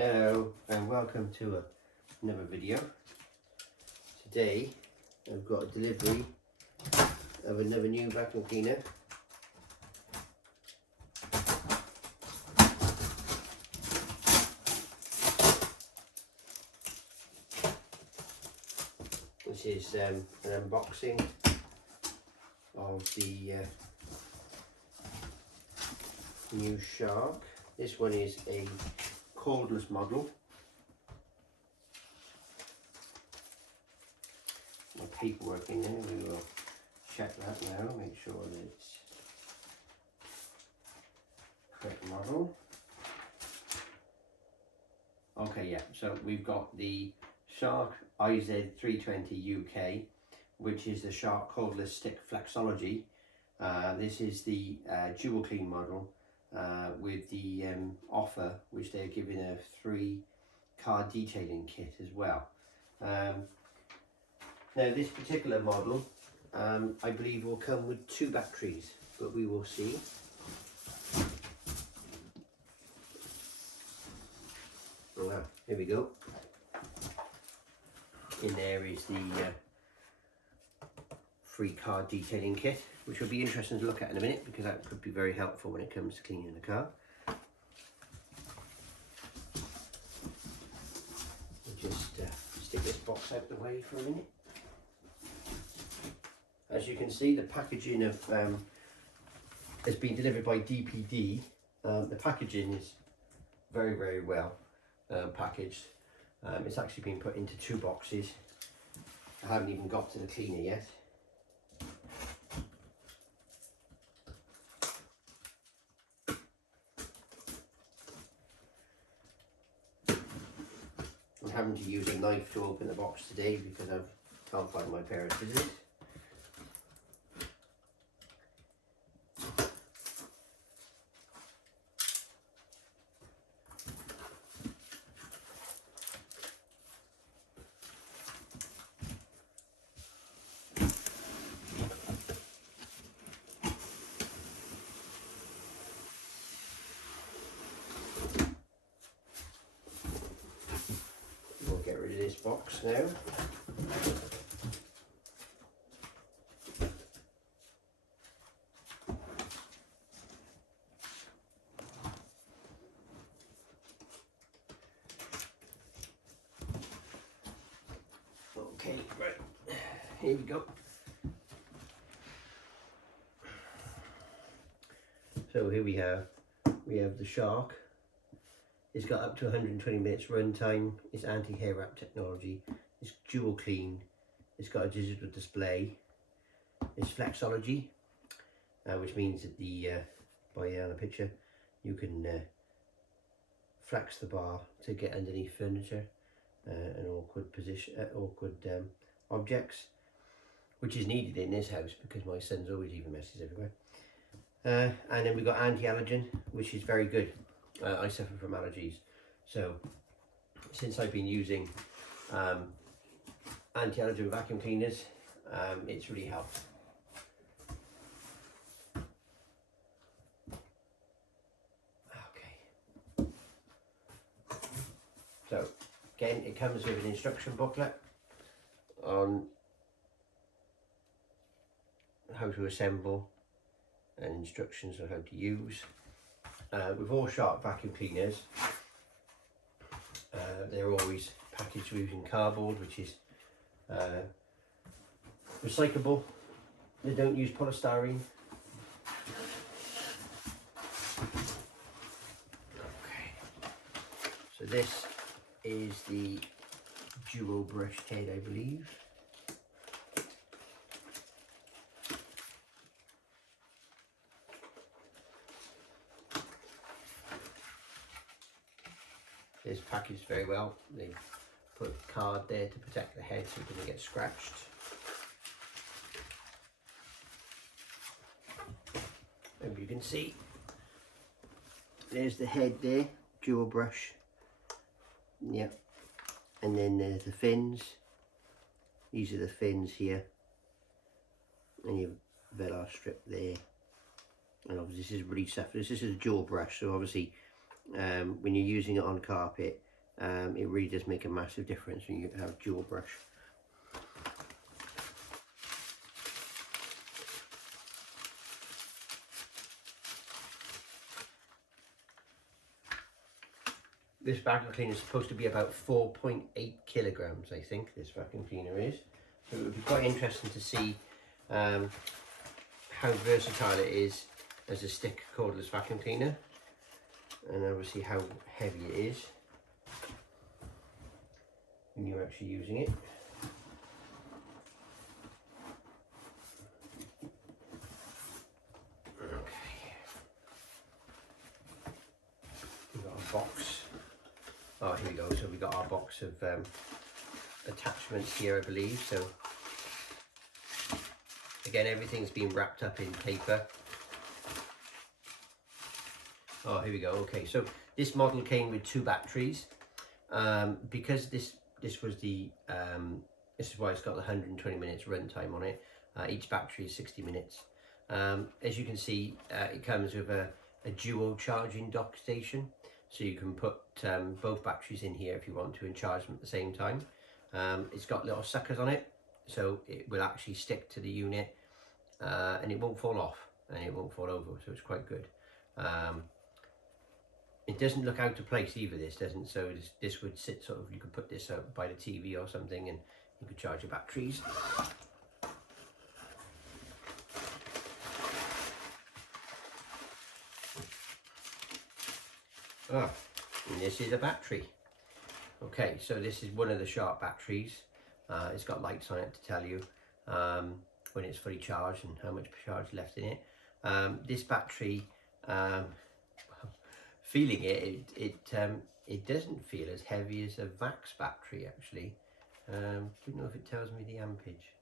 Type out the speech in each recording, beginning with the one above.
Hello and welcome to another video. Today I've got a delivery of another new vacuum cleaner. This is an unboxing of the new Shark. This one is a cordless model. My paperwork in there, we will check that now, make sure that it's correct model. Okay, yeah, so we've got the Shark IZ320UK, which is the Shark cordless stick flexology. This is the dual clean model. With the offer, which they're giving a 3-car detailing kit as well. Now this particular model, I believe will come with 2 batteries, but we will see. Oh well, here we go. In there is the 3-car detailing kit, which will be interesting to look at in a minute because that could be very helpful when it comes to cleaning the car. We'll just stick this box out of the way for a minute. As you can see, the packaging of has been delivered by DPD. The packaging is very, very well packaged. It's actually been put into 2 boxes. I haven't even got to the cleaner yet. I'm having to use a knife to open the box today because I can't find my pair of scissors. We'll get rid of this box now. Okay, right, here we go. So here we have the Shark. It's got up to 120 minutes run time. It's anti-hair wrap technology. It's dual clean. It's got a digital display. It's flexology, which means that by the picture, you can flex the bar to get underneath furniture and awkward objects, which is needed in this house because my son's always leaving messes everywhere. And then we've got anti-allergen, which is very good. I suffer from allergies, so since I've been using anti-allergen vacuum cleaners, it's really helped. Okay, so again, it comes with an instruction booklet on how to assemble and instructions on how to use. With all Shark vacuum cleaners, they're always packaged using cardboard, which is recyclable. They don't use polystyrene. Okay, so this is the dual brush head, I believe. It's packaged very well. They put a card there to protect the head so it doesn't get scratched. Hope you can see. There's the head there, dual brush. Yep. And then there's the fins. These are the fins here. And your velar strip there. And obviously this is really soft. This is a dual brush, so obviously when you're using it on carpet, it really does make a massive difference when you have dual brush. This vacuum cleaner is supposed to be about 4.8 kilograms, I think, this vacuum cleaner is. So it would be quite interesting to see how versatile it is as a stick cordless vacuum cleaner, and obviously how heavy it is when you're actually using it. Okay. We've got a box. Oh, here we go. So we've got our box of attachments here, I believe. So again, everything's been wrapped up in paper. Oh, here we go. Okay, so this model came with 2 batteries. Because this was the this is why it's got the 120 minutes runtime on it. Each battery is 60 minutes. As you can see, it comes with a dual charging dock station, so you can put both batteries in here if you want to and charge them at the same time. It's got little suckers on it, so it will actually stick to the unit, and it won't fall off and it won't fall over, so it's quite good. It doesn't look out of place either, this doesn't, so this would sit sort of, you could put this out by the TV or something and you could charge your batteries. Ah, and this is a battery. Okay, so this is one of the Sharp batteries. It's got lights on it to tell you when it's fully charged and how much charge left in it. This battery, feeling it doesn't feel as heavy as a Vax battery actually. Don't know if it tells me the ampage.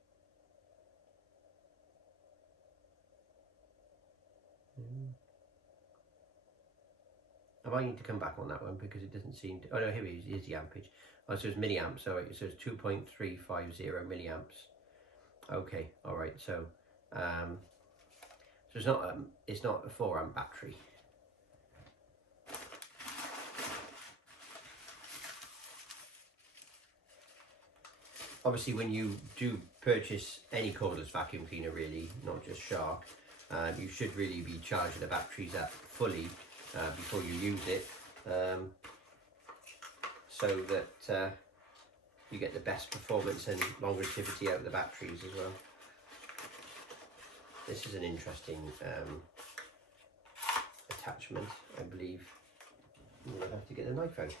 I might need to come back on that one because it doesn't seem to. Oh no, here it is. Here's the ampage. Oh, so it's milliamps. So it says 2.350 milliamps. Okay, all right. So, so it's not a 4 amp battery. Obviously, when you do purchase any cordless vacuum cleaner, really, not just Shark, you should really be charging the batteries up fully before you use it, so that you get the best performance and longevity out of the batteries as well. This is an interesting attachment, I believe. I'm going to have to get the knife out.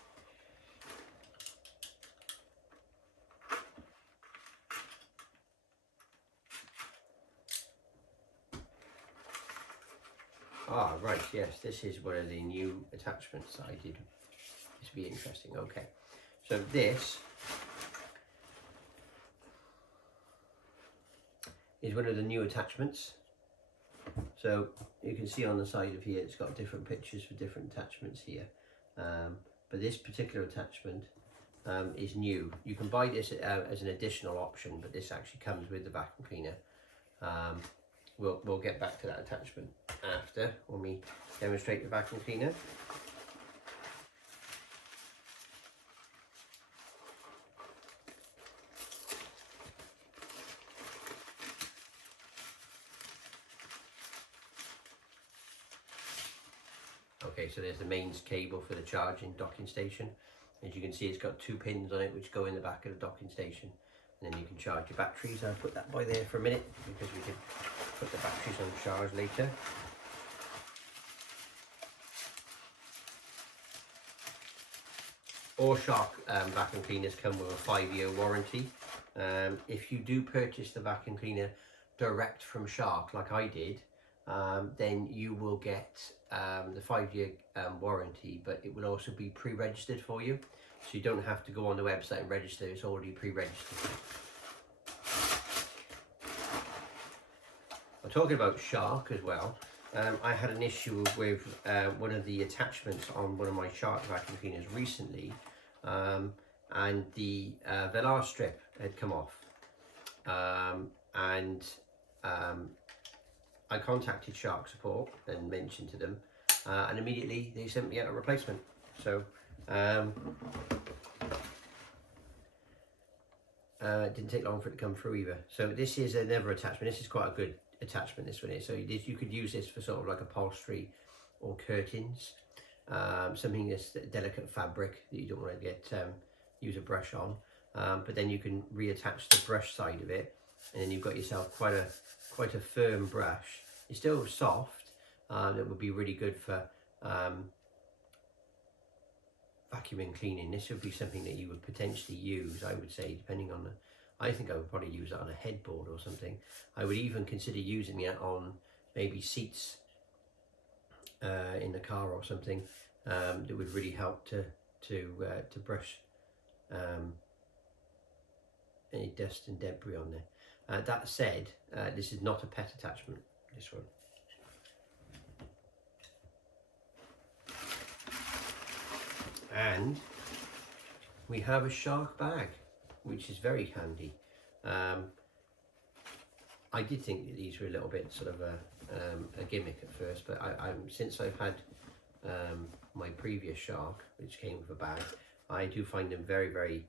Ah, right, yes, this is one of the new attachments that I did. This will be interesting. Okay, so this is one of the new attachments. So you can see on the side of here, it's got different pictures for different attachments here. But this particular attachment is new. You can buy this as an additional option, but this actually comes with the vacuum cleaner. We'll get back to that attachment after, when we demonstrate the vacuum cleaner. Okay, so there's the mains cable for the charging docking station. As you can see, it's got 2 pins on it which go in the back of the docking station, and then you can charge your batteries. I'll put that by there for a minute because we can put the batteries on charge later. All Shark vacuum cleaners come with a 5-year warranty. If you do purchase the vacuum cleaner direct from Shark, like I did, then you will get the 5-year warranty, but it will also be pre-registered for you, so you don't have to go on the website and register. It's already pre-registered. I'm talking about Shark as well. I had an issue with one of the attachments on one of my Shark vacuum cleaners recently, and the velar strip had come off, and I contacted Shark support and mentioned to them, and immediately they sent me out a replacement. So Didn't take long for it to come through either. So this is another attachment. This is quite a good attachment, this one is. So you could use this for sort of like upholstery or curtains. Something that's delicate fabric that you don't want to get use a brush on. But then you can reattach the brush side of it, and then you've got yourself quite a firm brush. It's still soft. That would be really good for vacuuming, cleaning. This would be something that you would potentially use, I would say, depending on the, I think I would probably use it on a headboard or something. I would even consider using it on maybe seats in the car or something. That would really help to brush any dust and debris on there. That said, this is not a pet attachment, this one. And we have a shark bag, which is very handy. I did think that these were a little bit sort of a gimmick at first, but since I've had my previous shark, which came with a bag, I do find them very, very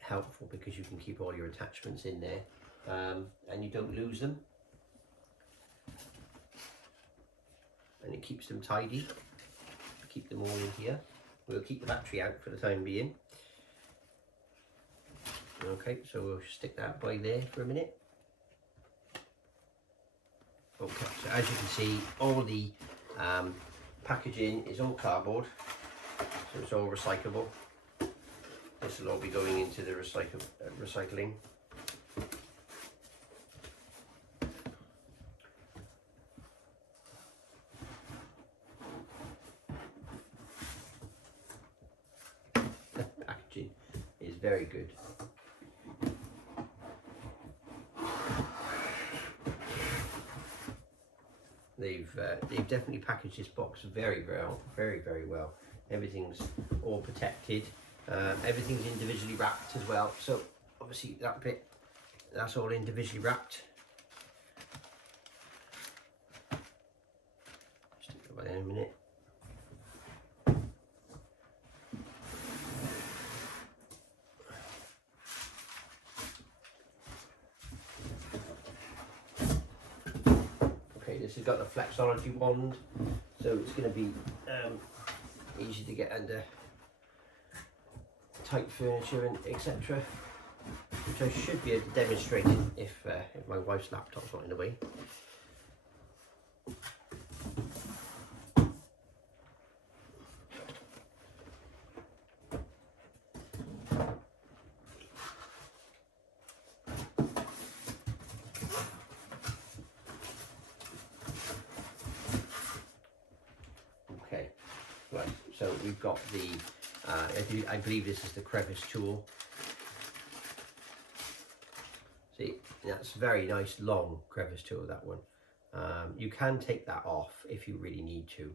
helpful, because you can keep all your attachments in there and you don't lose them, and it keeps them tidy. Keep them all in here. We'll keep the battery out for the time being. Okay, so we'll stick that by there for a minute. Okay, so as you can see, all the packaging is all cardboard, so it's all recyclable. This will all be going into the recycling. The packaging is very good. They've definitely packaged this box very well, very well. Everything's all protected. Everything's individually wrapped as well. So obviously that bit, that's all individually wrapped. Just think about it in a minute. This has got the flexology wand, so it's going to be easy to get under tight furniture and etc., which I should be able to demonstrate if my wife's laptop's not in the way. Right, so we've got the, I believe this is the crevice tool. See, that's a very nice long crevice tool, that one. You can take that off if you really need to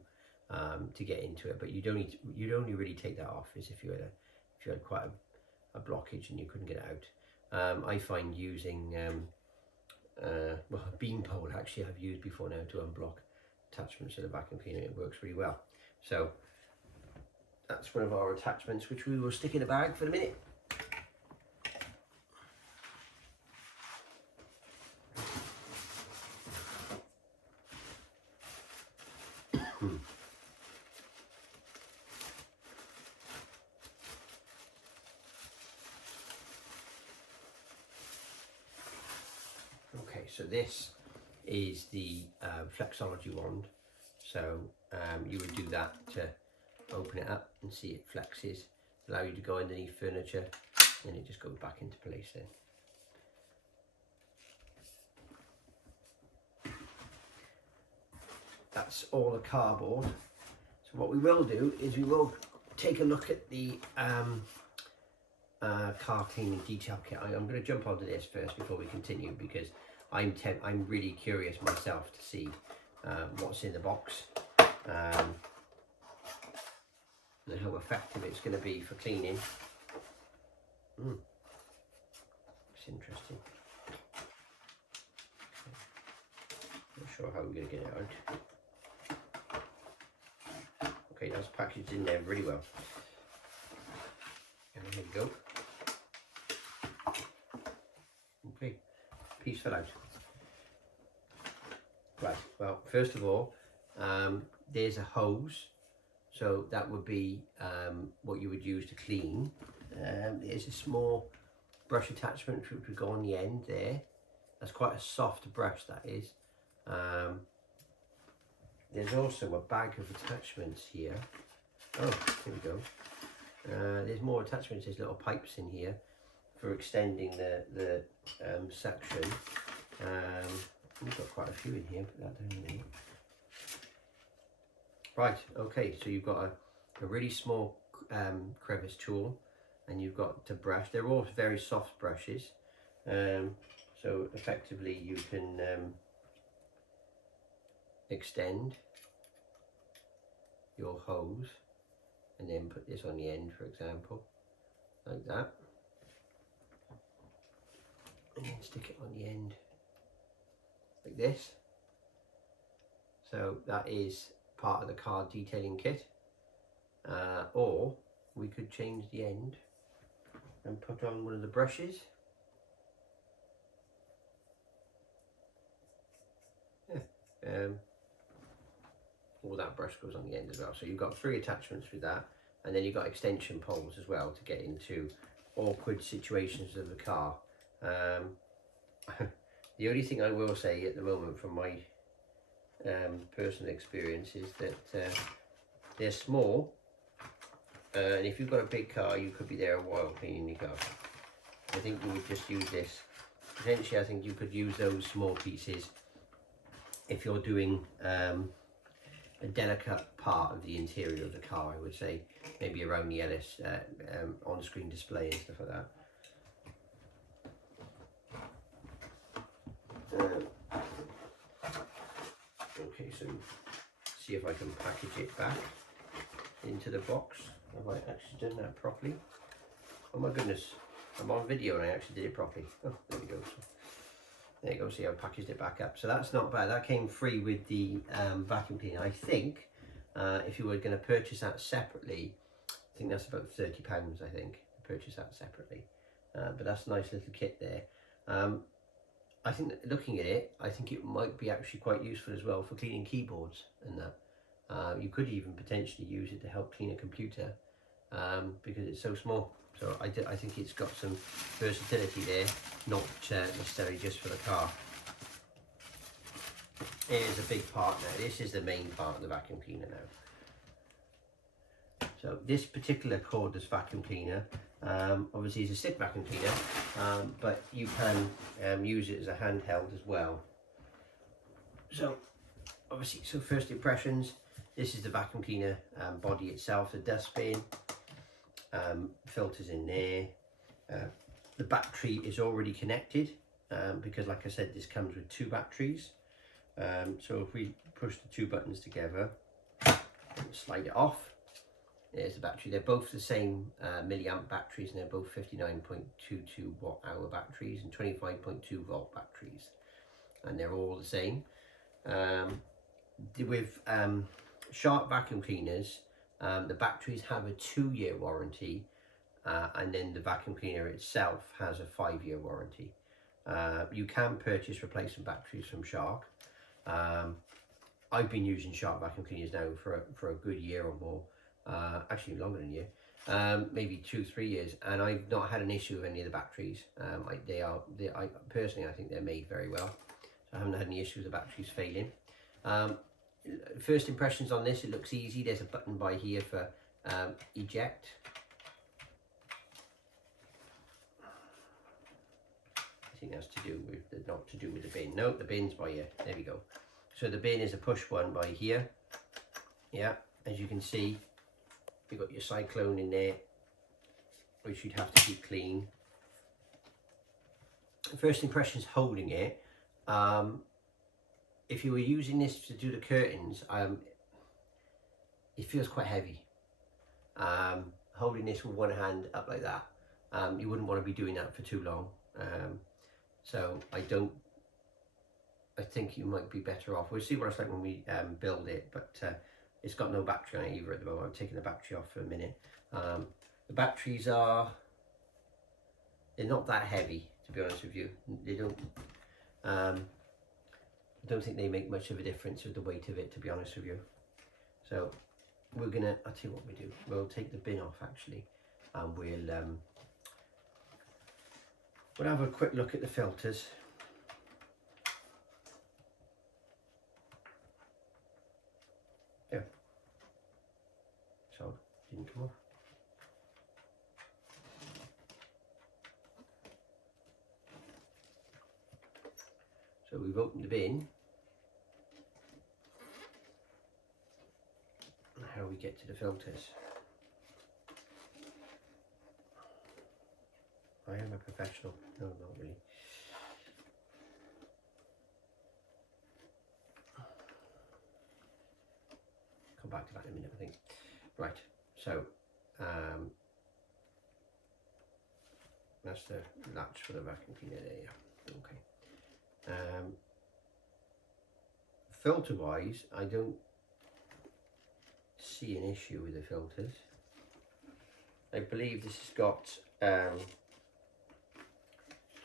get into it, but you'd only really take that off is if you had quite a blockage and you couldn't get it out. I find using, well, a beam pole actually I've used before now to unblock attachments to the vacuum cleaner. It works really well. So that's one of our attachments, which we will stick in a bag for the minute. Okay, so this is the flexology wand. So you would do that to open it up and see it flexes, allow you to go underneath furniture, and it just goes back into place then. That's all the cardboard. So what we will do is we will take a look at the car cleaning detail kit. I'm going to jump onto this first before we continue, because I'm really curious myself to see what's in the box. And how effective it's going to be for cleaning. It's interesting. Not sure how we're going to get it out. Okay, that's packaged in there really well. And there we go. fell out. Right, well, first of all, there's a hose, so that would be what you would use to clean. There's a small brush attachment which would go on the end there. That's quite a soft brush, that is. There's also a bag of attachments here. Oh, here we go. There's more attachments. There's little pipes in here for extending the suction. We've got quite a few in here. Put that down there. Right, okay, so you've got a really small crevice tool, and you've got the brush. They're all very soft brushes, so effectively you can extend your hose and then put this on the end, for example, like that, and then stick it on the end like this. So that is part of the car detailing kit, or we could change the end and put on one of the brushes. Yeah. All that brush goes on the end as well. So you've got 3 attachments with that, and then you've got extension poles as well to get into awkward situations of the car. The only thing I will say at the moment from my personal experience is that they're small, and if you've got a big car, you could be there a while cleaning your car. I think you would just use this. Potentially, I think you could use those small pieces if you're doing a delicate part of the interior of the car, I would say, maybe around the LS on-screen display and stuff like that. Okay, so see if I can package it back into the box. Have I actually done that properly? Oh my goodness, I'm on video and I actually did it properly. Oh, there we go. There you go, see, I packaged it back up. So that's not bad. That came free with the vacuum cleaner. I think if you were going to purchase that separately, I think that's about £30, I think, to purchase that separately. But that's a nice little kit there. I think that looking at it, I think it might be actually quite useful as well for cleaning keyboards and that. You could even potentially use it to help clean a computer because it's so small. So I think it's got some versatility there, not necessarily just for the car. It is a big part now. This is the main part of the vacuum cleaner now. So this particular cordless vacuum cleaner, obviously is a stick vacuum cleaner, but you can use it as a handheld as well. So obviously, so first impressions, this is the vacuum cleaner body itself, the dustbin. Filters in there. The battery is already connected because, like I said, this comes with 2 batteries. So if we push the 2 buttons together and slide it off, there's the battery. They're both the same milliamp batteries, and they're both 59.22 watt hour batteries and 25.2 volt batteries, and they're all the same. With Sharp vacuum cleaners, the batteries have a 2-year warranty, and then the vacuum cleaner itself has a 5-year warranty. You can purchase replacement batteries from Sharp. I've been using Sharp vacuum cleaners now for a good year or more, actually longer than a year, maybe 2-3 years, and I've not had an issue with any of the batteries. Personally, I think they're made very well. So I haven't had any issues with the batteries failing. First impressions on this, it looks easy. There's a button by here for eject. I think that's to do with the, not to do with the bin. No, the bin's by here. There we go. So the bin is a push one by here. Yeah, as you can see, you've got your cyclone in there, which you'd have to keep clean. First impressions holding it. If you were using this to do the curtains, it feels quite heavy. Holding this with one hand up like that, you wouldn't want to be doing that for too long. So I think you might be better off. We'll see what it's like when we build it, but it's got no battery on it either at the moment. I'm taking the battery off for a minute. The batteries they're not that heavy, to be honest with you. They don't. I don't think they make much of a difference with the weight of it, to be honest with you. So we're gonna, I'll tell you what we do. We'll take the bin off actually, and we'll have a quick look at the filters. Yeah. So didn't come off. So we've opened the bin. How we get to the filters. I am a professional. No, not really. Come back to that in a minute, I think. Right, so that's the latch for the vacuum cleaner there, yeah. Okay. Filter wise, I don't see an issue with the filters. I believe this has got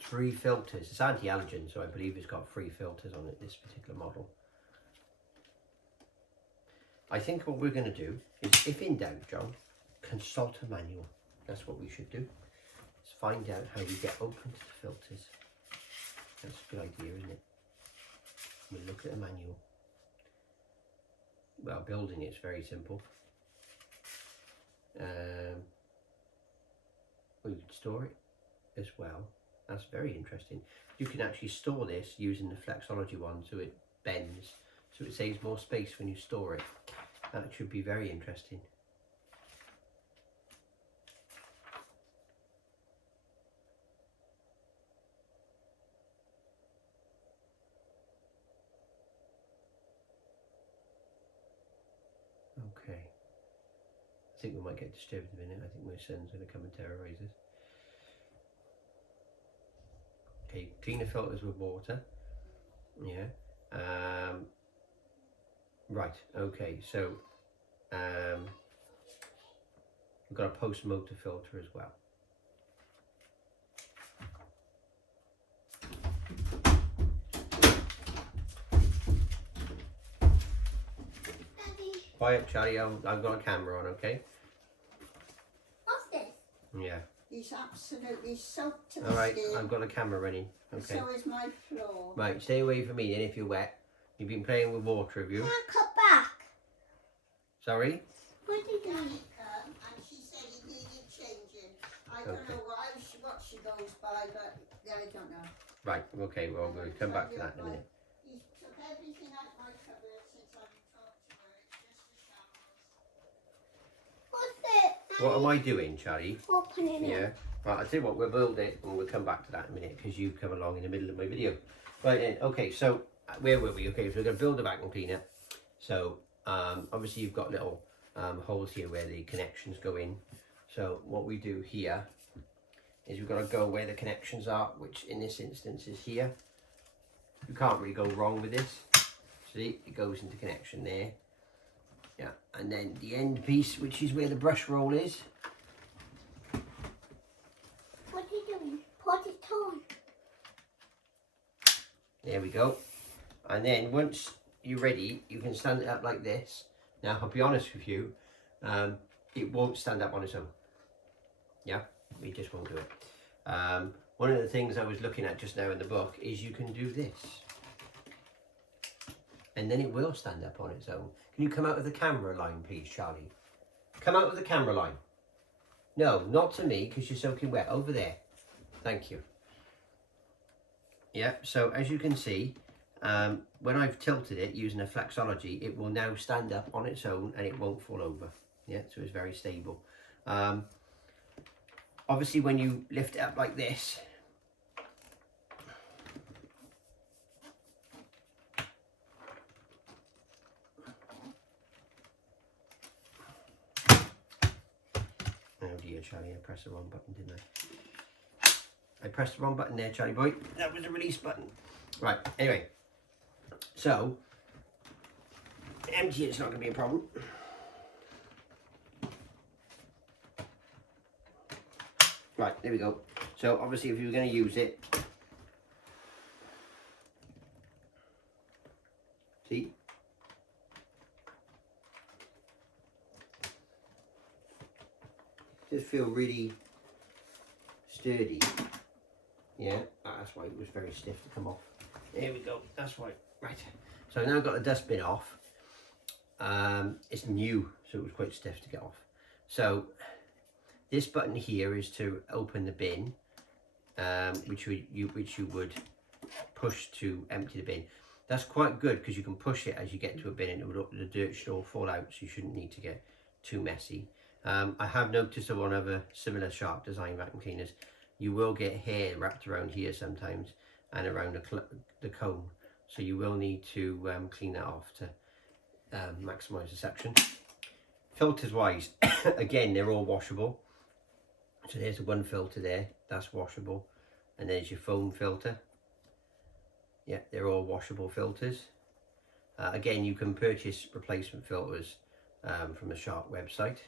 3 filters. It's anti-allergen, so I believe it's got 3 filters on it, this particular model. I think what we're going to do is, if in doubt, John, consult a manual. That's what we should do. Let's find out how we get open to the filters. That's a good idea, isn't it? We'll look at a manual. Well, building it's very simple. We can store it as well. That's very interesting. You can actually store this using the flexology one, so it bends, so it saves more space when you store it. That should be very interesting. Okay. I think we might get disturbed in a minute. I think my son's going to come and terrorise us. Okay, clean the filters with water. Yeah. Right, okay, so we've got a post-motor filter as well. Daddy. Quiet, Charlie, I've got a camera on, okay? What's this? Yeah. He's absolutely soaked to the Alright, skin. I've got a camera running, okay? So is my floor. Right, stay away from me then if you're wet. You've been playing with water, have you? Can't cut back. Sorry? What did Daddy come and she said he needed changing. I don't know what she goes by, but I don't know. Right, okay, well, we'll come back to that in a minute. He took everything out of my cupboard since I've talked to her. It's just the shambles. What's it? What am I doing, Charlie? Opening it. Yeah. Right, I'll tell you what, we'll build it and we'll come back to that in a minute because you've come along in the middle of my video. Right then, okay, so where were we? Okay, so we're going to build a vacuum cleaner. So obviously you've got little holes here where the connections go in. So what we do here is we've got to go where the connections are, which in this instance is here. You can't really go wrong with this. See, it goes into connection there. Yeah, and then the end piece, which is where the brush roll is. What are you doing? Put it on. There we go. And then once you're ready, you can stand it up like this. Now, I'll be honest with you, it won't stand up on its own. Yeah, we just won't do it. One of the things I was looking at just now in the book is you can do this. And then it will stand up on its own. Can you come out of the camera line, please, Charlie? Come out of the camera line. No, not to me, because you're soaking wet. Over there. Thank you. Yeah, so as you can see, when I've tilted it using a flexology, it will now stand up on its own and it won't fall over. Yeah, so it's very stable. Obviously, when you lift it up like this, oh dear, Charlie, I pressed the wrong button, didn't I? I pressed the wrong button there, Charlie boy. That was a release button. Right, anyway. So, empty it's not going to be a problem. Right, there we go. So, obviously, if you were going to use it, See? Just feel really sturdy. Yeah, that's why it was very stiff to come off. There we go, that's why. Right, so now I've got the dustbin off. It's new, so it was quite stiff to get off. So this button here is to open the bin, which you would push to empty the bin. That's quite good because you can push it as you get to a bin and the dirt should all fall out, so you shouldn't need to get too messy. I have noticed on other similar Shark design vacuum cleaners, you will get hair wrapped around here sometimes and around the cone. So you will need to clean that off to maximise the suction. Filters wise, again, they're all washable. So there's the one filter there, that's washable. And there's your foam filter. Yeah, they're all washable filters. Again, you can purchase replacement filters from the Shark website.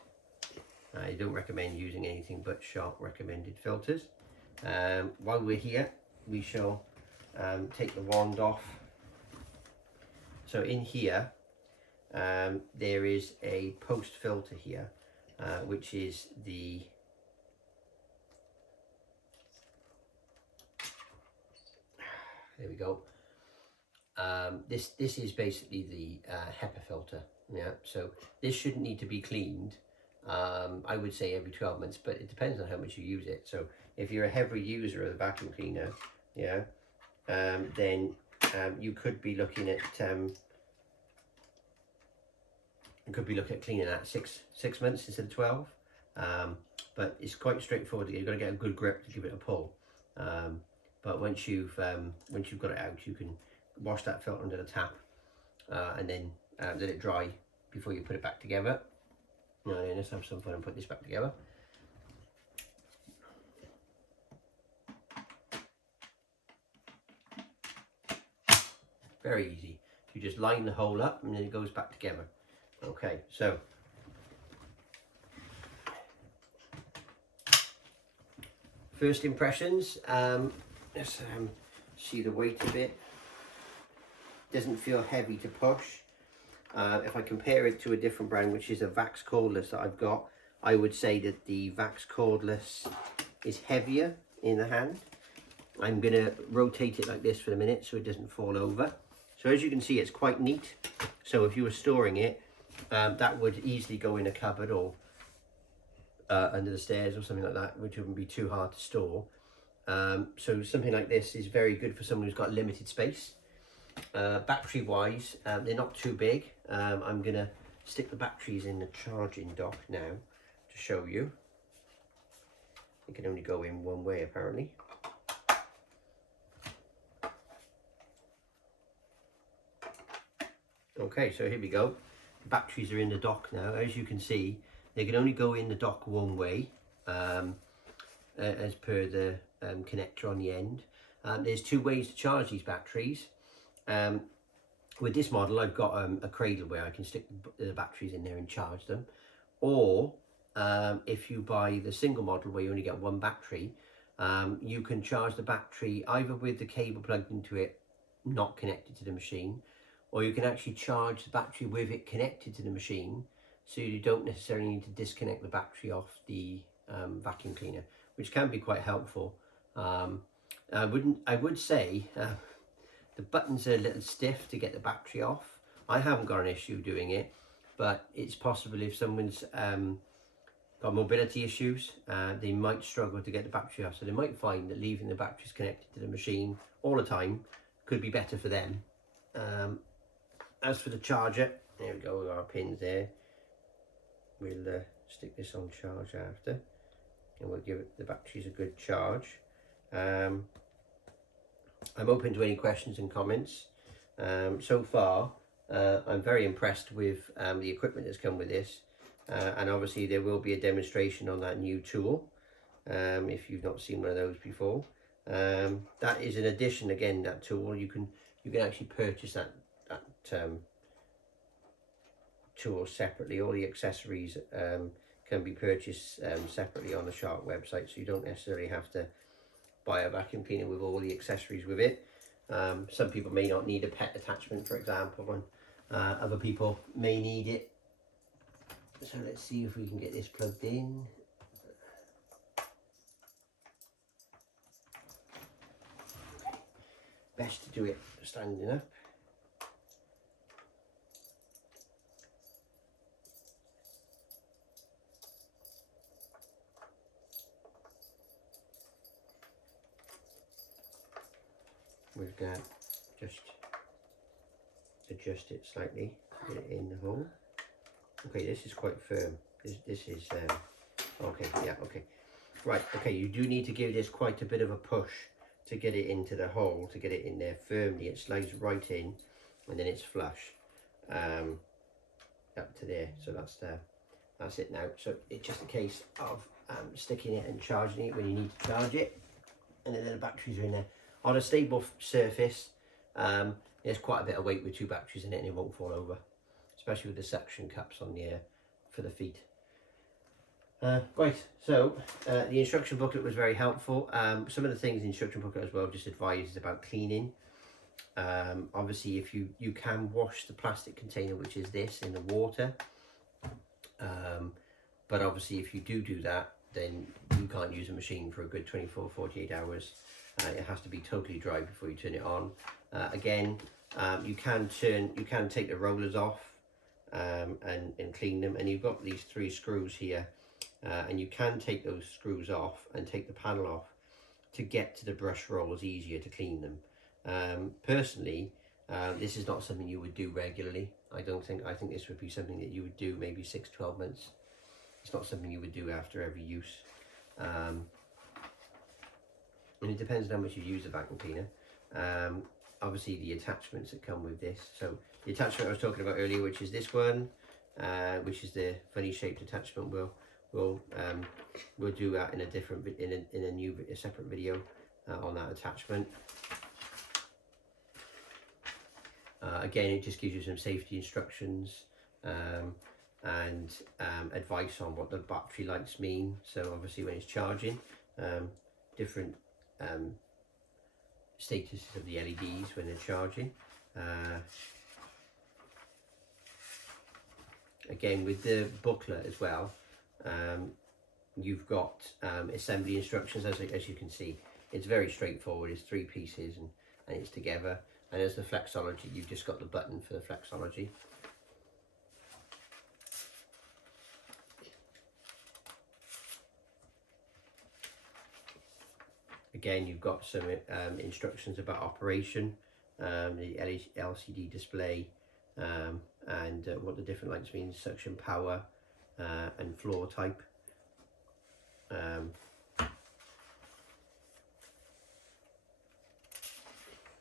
I don't recommend using anything but Shark recommended filters. While we're here, we shall take the wand off. So in here, there is a post filter here, which is the there we go. This is basically the HEPA filter. Yeah, so this shouldn't need to be cleaned. I would say every 12 months, but it depends on how much you use it. So if you're a heavy user of the vacuum cleaner, yeah, then you could be looking at cleaning that six months instead of 12. But it's quite straightforward. You've got to get a good grip to give it a pull. But once you've got it out, you can wash that filter under the tap and then let it dry before you put it back together. Now then, let's have some fun and put this back together. Very easy. You just line the hole up and then it goes back together. Okay, so first impressions. Let's see the weight of it. Doesn't feel heavy to push. If I compare it to a different brand, which is a Vax cordless that I've got, I would say that the Vax cordless is heavier in the hand. I'm going to rotate it like this for a minute so it doesn't fall over. So as you can see, it's quite neat. So if you were storing it, that would easily go in a cupboard or under the stairs or something like that, which wouldn't be too hard to store. So something like this is very good for someone who's got limited space. Battery wise, they're not too big. I'm gonna stick the batteries in the charging dock now to show you. It can only go in one way apparently. Okay, so here we go. The batteries are in the dock now. As you can see, they can only go in the dock one way, as per the connector on the end. There's two ways to charge these batteries. With this model, I've got a cradle where I can stick the batteries in there and charge them. Or if you buy the single model where you only get one battery, you can charge the battery either with the cable plugged into it, not connected to the machine, or you can actually charge the battery with it connected to the machine, so you don't necessarily need to disconnect the battery off the vacuum cleaner, which can be quite helpful. I would say the buttons are a little stiff to get the battery off. I haven't got an issue doing it, but it's possible if someone's got mobility issues, they might struggle to get the battery off. So they might find that leaving the batteries connected to the machine all the time could be better for them. As for the charger, there we go, with our pins there. We'll stick this on charge after, and we'll give the batteries a good charge. I'm open to any questions and comments. So far, I'm very impressed with the equipment that's come with this. And obviously there will be a demonstration on that new tool, if you've not seen one of those before. That is an addition, again, that tool. You can actually purchase that tool separately. All the accessories can be purchased separately on the Shark website, so you don't necessarily have to buy a vacuum cleaner with all the accessories with it. Some people may not need a pet attachment, for example, and other people may need it. So let's see if we can get this plugged in. Best to do it standing up. We're going to just adjust it slightly, get it in the hole. Okay, this is quite firm. This is, okay, yeah, okay. Right, okay, you do need to give this quite a bit of a push to get it into the hole, to get it in there firmly. It slides right in, and then it's flush up to there. So that's it now. So it's just a case of sticking it and charging it when you need to charge it, and then the batteries are in there. On a stable surface, there's quite a bit of weight with 2 batteries in it, and it won't fall over, especially with the suction cups on the for the feet. Right, so the instruction booklet was very helpful. Some of the things in the instruction booklet as well just advises about cleaning. Obviously, if you can wash the plastic container, which is this, in the water, but obviously if you do that, then you can't use a machine for a good 24-48 hours. It has to be totally dry before you turn it on. Again, you can take the rollers off and clean them, and you've got these 3 screws here, and you can take those screws off and take the panel off to get to the brush rollers easier to clean them. Personally, this is not something you would do regularly. I think this would be something that you would do maybe 6-12 months. It's not something you would do after every use. And it depends on how much you use the vacuum cleaner. Obviously the attachments that come with this. So the attachment I was talking about earlier, which is this one, which is the funny shaped attachment, we'll do that in a different a separate video on that attachment. Again, it just gives you some safety instructions and advice on what the battery lights mean. So obviously when it's charging, different statuses of the LEDs when they're charging. Again, with the booklet as well, you've got assembly instructions. As you can see, it's very straightforward. It's 3 pieces and it's together. And as the flexology, you've just got the button for the flexology. Again, you've got some instructions about operation, the LCD display, and what the different lights mean, suction power, and floor type.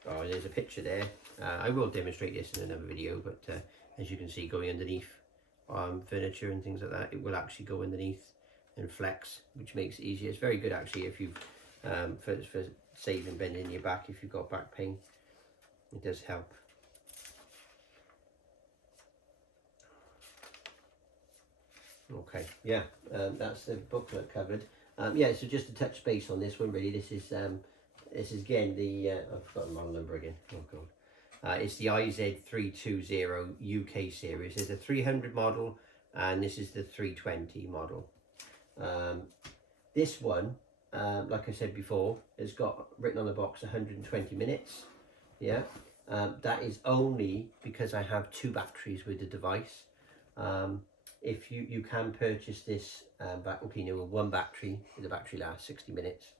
Oh, there's a picture there. I will demonstrate this in another video, but as you can see, going underneath furniture and things like that, it will actually go underneath and flex, which makes it easier. It's very good actually if you've for saving bending your back if you've got back pain. It does help. Okay, yeah, that's the booklet covered. Yeah, so just to touch base on this one, really, this is again the I've forgotten the model number again. Oh god, it's the IZ320UK series. There's a 300 model, and this is the 320 model. This one, like I said before, has got written on the box 120 minutes. Yeah, that is only because I have 2 batteries with the device. If you can purchase this vacuum cleaner with 1 battery, the battery lasts 60 minutes.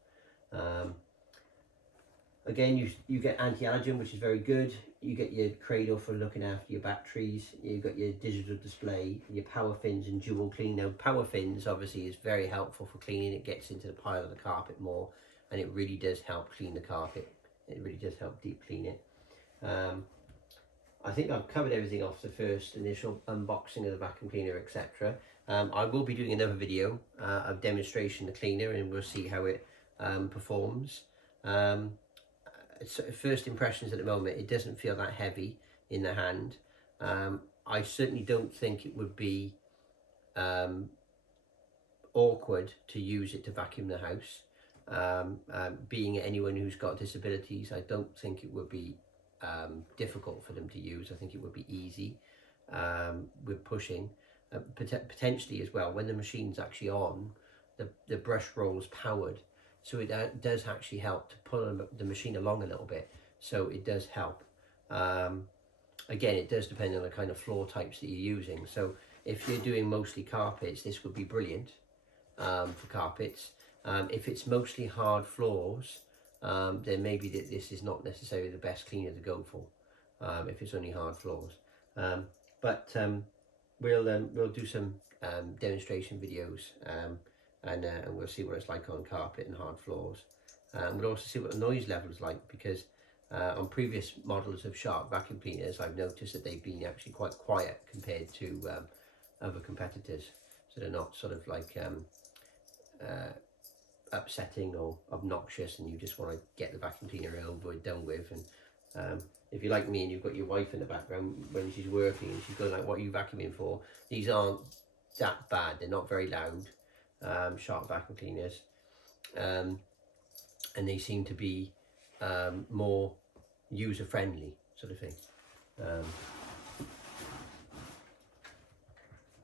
Again, you get anti-allergen, which is very good. You get your cradle for looking after your batteries. You've got your digital display, your power fins and dual clean. Now, power fins obviously is very helpful for cleaning. It gets into the pile of the carpet more, and it really does help clean the carpet. It really does help deep clean it. I think I've covered everything off the first initial unboxing of the vacuum cleaner, etc. I will be doing another video of demonstration the cleaner, and we'll see how it performs. First impressions at the moment, it doesn't feel that heavy in the hand. I certainly don't think it would be awkward to use it to vacuum the house. Being anyone who's got disabilities, I don't think it would be difficult for them to use. I think it would be easy with pushing. Potentially as well, when the machine's actually on, the brush roll's powered, so it does actually help to pull the machine along a little bit, so it does help. Again, it does depend on the kind of floor types that you're using. So if you're doing mostly carpets, this would be brilliant for carpets. If it's mostly hard floors, then maybe this is not necessarily the best cleaner to go for, if it's only hard floors. But we'll do some demonstration videos, and we'll see what it's like on carpet and hard floors. We'll also see what the noise level is like, because on previous models of Shark vacuum cleaners, I've noticed that they've been actually quite quiet compared to other competitors. So they're not sort of like upsetting or obnoxious, and you just want to get the vacuum cleaner over and done with. And if you're like me and you've got your wife in the background when she's working and she's going like, what are you vacuuming for? These aren't that bad. They're not very loud, Shark vacuum cleaners. And they seem to be more user-friendly sort of thing.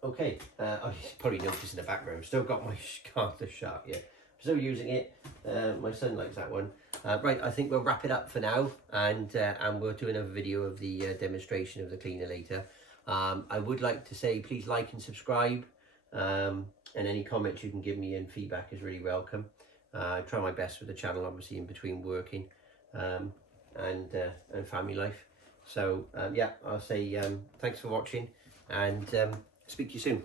Okay, I probably noticed in the background, still got my cordless Shark, yeah. Still using it. My son likes that one. Right, I think we'll wrap it up for now, and we'll do another video of the demonstration of the cleaner later. I would like to say please like and subscribe, and any comments you can give me and feedback is really welcome. I try my best with the channel, obviously in between working and family life. So yeah, I'll say thanks for watching, and speak to you soon.